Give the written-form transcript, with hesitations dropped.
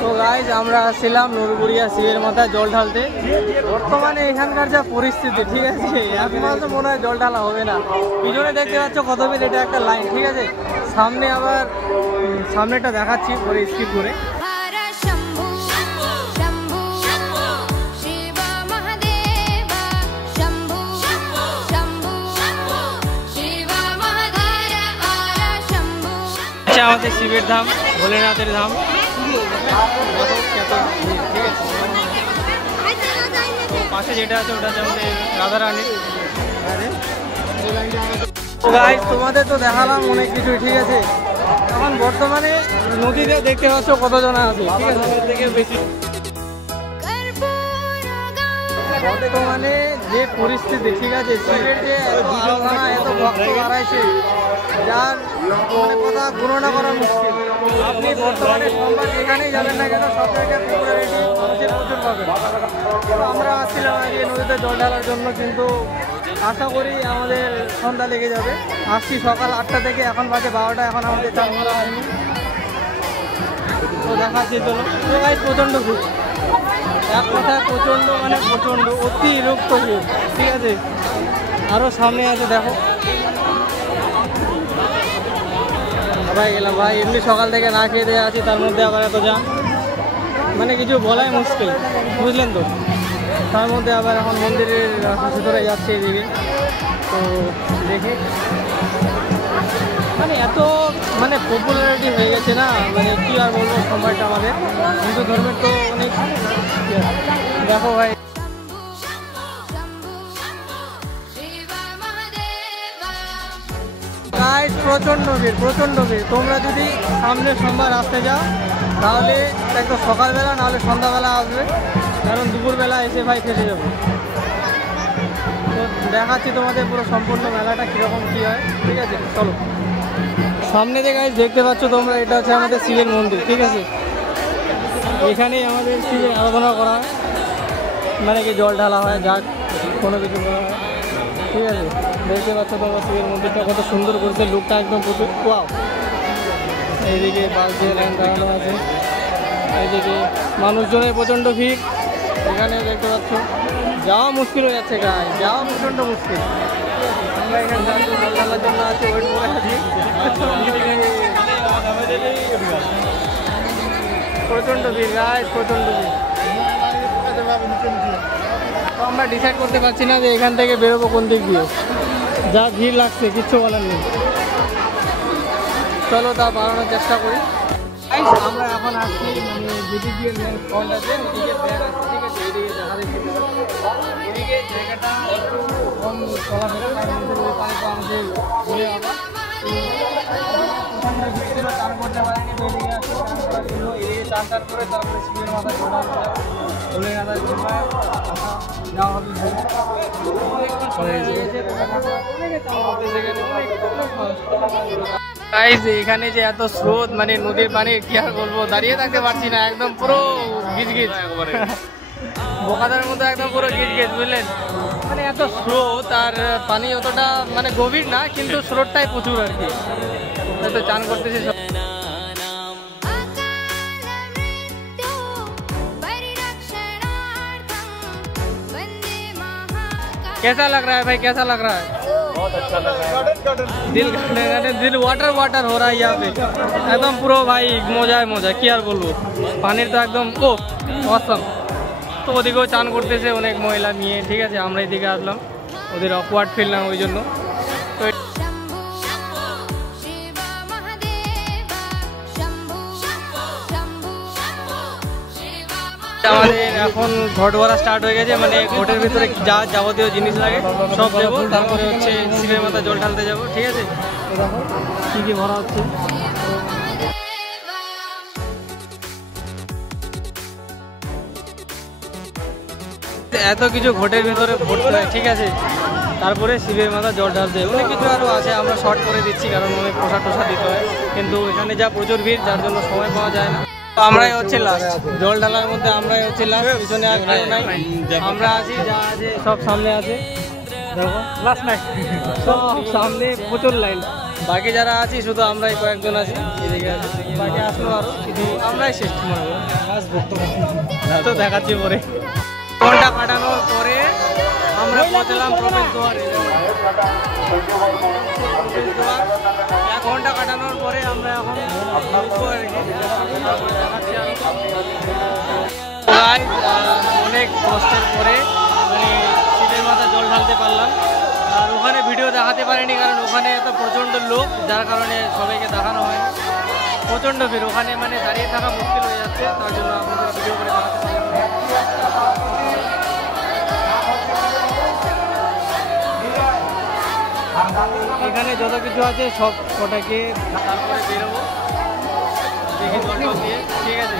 তো গাইজ আমরা আসছিলাম নুরবুড়িয়া শিবের মাথায় জল ঢালতে। বর্তমানে এখানকার যা পরিস্থিতি, ঠিক আছে, এক মাস তো মনে হয় জল ঢালা হবে না। পিছনে দেখতে পাচ্ছ কত বেল, এটা একটা লাইন, ঠিক আছে। সামনে আবার সামনেটা দেখাচ্ছি পরে স্কিপ করে। আমাদের শিবের ধাম, ভোলেনাথের ধাম, ঠিক আছে। তো পাশে যেটা আছে ওটা আছে আমাদের রাধারানী। তোমাদের তো দেখালাম অনেক কিছুই, ঠিক আছে। এখন বর্তমানে নদীতে দেখতে পাচ্ছ কতজন আছে, ঠিক আছে, থেকে বেশি। বর্তমানে যে পরিস্থিতি, ঠিক আছে, শিবের যে এত আরাধনা, এত ভক্ত বাড়াইছে, যার মানে কথা গণনা করা মুশকিল। আপনি বর্তমানে সোমবার যেখানেই যাবেন না কেন, সব জায়গায় পপুলারিটি মানুষের প্রচুর পাবেন। তো আমরা আসছিলাম আগে নদীতে জল ঢালার জন্য, কিন্তু আশা করি আমাদের সন্ধ্যা লেগে যাবে। আসছি সকাল 8টা থেকে, এখন বাজে 12টা, এখন আমাদের চান করা হয়নি। তো দেখাচ্ছি, চলো। তো ভাই প্রচণ্ড ভিড়, এক কথায় প্রচণ্ড, মানে প্রচণ্ড অতিরিক্ত ভিড়, ঠিক আছে। আরও সামনে আছে, দেখো ভাই। গেলাম ভাই, এমনি সকাল থেকে না খেয়ে দিয়ে আছি, তার মধ্যে আবার এত জাম, মানে কিছু বলাই মুশকিল, বুঝলেন তো। তার মধ্যে আবার এখন মন্দিরের ভিতরে যাচ্ছে এদিকে। তো দেখি, মানে এত মানে পপুলারিটি হয়ে গেছে না, মানে কী আর বলবো। সময়টা আমাদের হিন্দু ধর্মের তো অনেক, দেখো ভাই প্রচণ্ড ভিড়, প্রচণ্ড ভিড়। তোমরা যদি সামনে সোমবার আসতে যাও তাহলে একদম সকালবেলা, নাহলে সন্ধ্যাবেলা আসবে, কারণ দুপুরবেলা এসে ভাই ফেসে যাবে। তো দেখাচ্ছি তোমাদের পুরো সম্পূর্ণ মেলাটা কীরকম কী হয়, ঠিক আছে, চলো। সামনে যে গাইজ দেখতে পাচ্ছ তোমরা, এটা হচ্ছে আমাদের শিবের মন্দির, ঠিক আছে। এখানেই আমাদের শিবের আরাধনা করা হয়, মানে কি জল ঢালা হয়, যাক কোনো কিছু করা হয়, ঠিক আছে। দেখতে পাচ্ছ তোমরা শিবের মন্দিরটা কত সুন্দর করেছে, লুকটা একদম প্রচুর ওয়াও। এইদিকে বাস দিয়ে লাইন দাঁড়ানো আছে, এইদিকে মানুষজনের প্রচণ্ড ভিড়। এখানে দেখতে পাচ্ছ যাওয়া মুশকিল হয়ে যাচ্ছে, গায়ে যাওয়া প্রচণ্ড মুশকিল। আমরা এখানে জল ঢালার জন্য আছে, ওয়েট করে আছি। প্রচণ্ড ভিড় গায়ে, প্রচণ্ড ভিড়। তো আমরা ডিসাইড করতে পারছি না যে এখান থেকে বেরোবো কোন দিক দিয়ে, যা ভিড় লাগছে, কিচ্ছু বলার নেই। চলো তা বাড়ানোর চেষ্টা করি। আমরা এখন আসছি মানে যেদিক দিয়ে মেন স্পট আছে, ওদিকে ব্যাগ আছে, ঠিক আছে। এইদিকে দেখা দেখতে এদিকে জায়গাটা একটু কম চলাফেরা, কারণ পানিতে আমাদের ঘুরে আবার চান করতে পারিনি। তো এদিকে আসছি চান করার জন্য, এদিকে চান টান করে তারপরে শিবের মাথায় ঘোরা ভোলে রাধার জন্য যাওয়া হবে। এখানে যে এত স্রোত, মানে নদীর পানি কি আর বলবো, দাঁড়িয়ে থাকতে পারছি না, একদম পুরো গিজগিজ, বোকাদের মতো একদম পুরো গিজগিজ, বুঝলেন। মানে এত স্রোত, আর পানি অতটা মানে গভীর না, কিন্তু স্রোতটাই প্রচুর আর কি। তো চান করতেছি সব। कैसा लग रहा है भाई, कैसा लग रहा है? बहुत अच्छा लग रहा है। दिल वाटर वाटर हो रहा है यहाँ पे, एकदम পুরো ভাই মজায় মজা, কি আর বলবো। পানির তো একদম ও অসম। তো ওদিকেও চান করতেছে অনেক মহিলা নিয়ে, ঠিক আছে। আমরা এদিকে আসলাম, ওদের অকওয়ার্ড ফিল না ওই জন্য। তো আমাদের এখন ঘট ভরা স্টার্ট হয়ে গেছে, মানে ঘটের ভিতরে যা যাবতীয় জিনিস লাগে সব দেবো, তারপরে হচ্ছে শিবের মাথায় জল ঢালতে যাবো, ঠিক আছে। দেখো কী কী ভরা হচ্ছে। এত কিছু ঘটের ভিতরে ভরতে হয়, ঠিক আছে, তারপরে শিবের মাথা জল ঢালতে হয়। অনেক কিছু আরও আছে, আমরা শর্ট করে দিচ্ছি কারণ অনেক প্রসাদ টোসাদ দিতে হয়, কিন্তু এখানে যা প্রচুর ভিড়, যার জন্য সময় পাওয়া যায় না। আমরাই হচ্ছে লাস্ট, জল ঢালার মধ্যে আমরাই হচ্ছে লাস্ট, পিছনে আর কেউ নাই, আমরা আছি, যা আছে সব সামনে আছে। দেখো লাস্ট নাই, সব সামনে প্রচুর লাইন, বাকি যারা আছি শুধু আমরাই কয়েকজন আছি, এদিকে আছে। বাকি আসলো আরো, কিন্তু আমরাই শেষ মনে করো। তো দেখাচ্ছি পরে। ঘন্টা কাটানোর পরে আমরা পৌঁছলাম প্রবেশদ্বারে। 1 ঘন্টা কাটানোর পরে আমরা এখন অনেক কষ্টের পরে মানে শীতের মাথা জল ঢালতে পারলাম। আর ওখানে ভিডিও দেখাতে পারিনি, কারণ ওখানে এত প্রচণ্ড লোক, যার কারণে সবাইকে দেখানো হয়নি। প্রচণ্ড ভিড়, ওখানে মানে দাঁড়িয়ে থাকা মুশকিল হয়ে যাচ্ছে, তার জন্য আপনাদের ভিডিও করে দেখাতে পারলাম। এখানে যত কিছু আছে সব কটাকে তারপরে বেরোবো দেখি জল দিয়ে। ঠিক আছে।